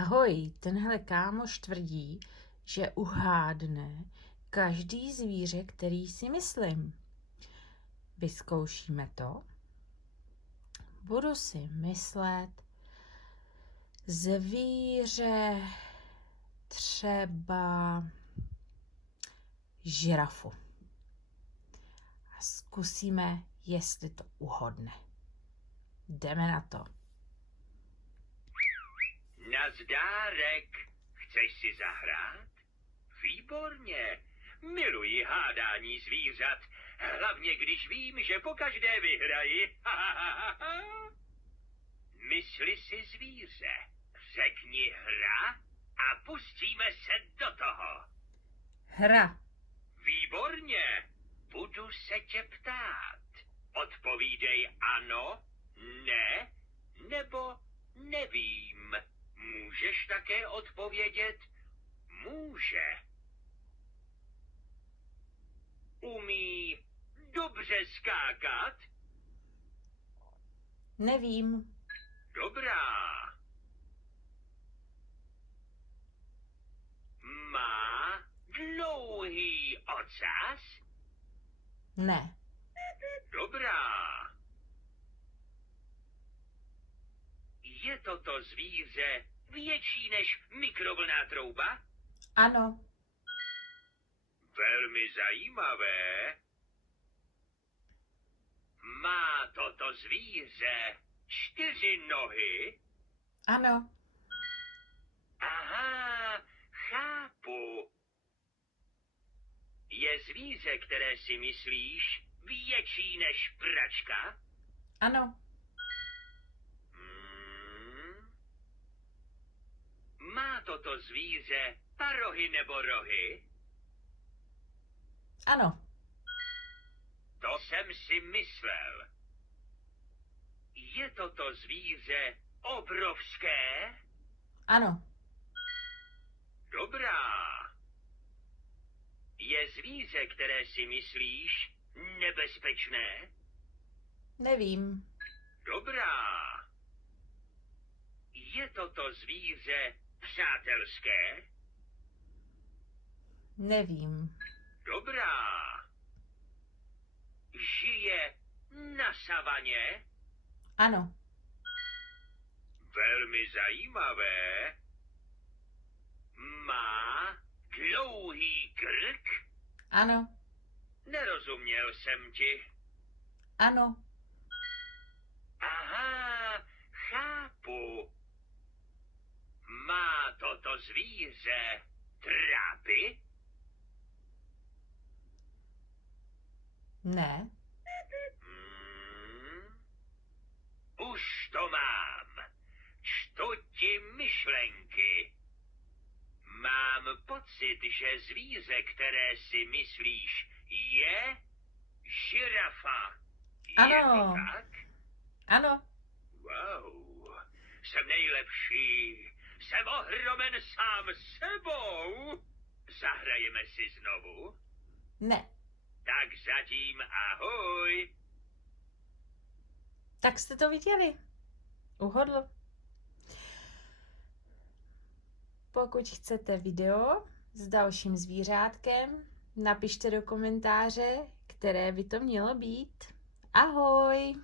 Ahoj, tenhle kámoš tvrdí, že uhádne každý zvíře, který si myslím. Vyzkoušíme to. Budu si myslet zvíře třeba žirafu. A zkusíme, jestli to uhodne. Jdeme na to. Nazdárek, chceš si zahrát? Výborně, miluji hádání zvířat, hlavně když vím, že pokaždé vyhraji. Mysli si zvíře, řekni hra a pustíme se do toho. Hra. Výborně, budu se tě ptát. Odpovídej ano, ne, nebo nevím. Můžeš také odpovědět může. Umí dobře skákat? Nevím. Dobrá. Má dlouhý ocas? Ne. Dobrá. Je toto zvíře větší než mikrovlnná trouba? Ano. Velmi zajímavé. Má toto zvíře 4 nohy? Ano. Aha, chápu. Je zvíře, které si myslíš, větší než pračka? Ano. Má toto zvíře parohy nebo rohy? Ano. To jsem si myslel. Je toto zvíře obrovské? Ano. Dobrá. Je zvíře, které si myslíš, nebezpečné? Nevím. Dobrá. Je toto zvíře přátelské? Nevím. Dobrá. Žije na savaně? Ano. Velmi zajímavé. Má dlouhý krk? Ano. Nerozuměl jsem ti. Ano. Aha, chápu. Má toto zvíře trápy? Ne. Už to mám. Čtu ti myšlenky. Mám pocit, že zvíře, které si myslíš, je žirafa. Ano. Je to tak? Ano. Wow, jsem nejlepší. Jsem ohromen sám sebou. Zahrajeme si znovu? Ne. Tak zatím ahoj. Tak jste to viděli. Uhodl. Pokud chcete video s dalším zvířátkem, napište do komentáře, které by to mělo být. Ahoj!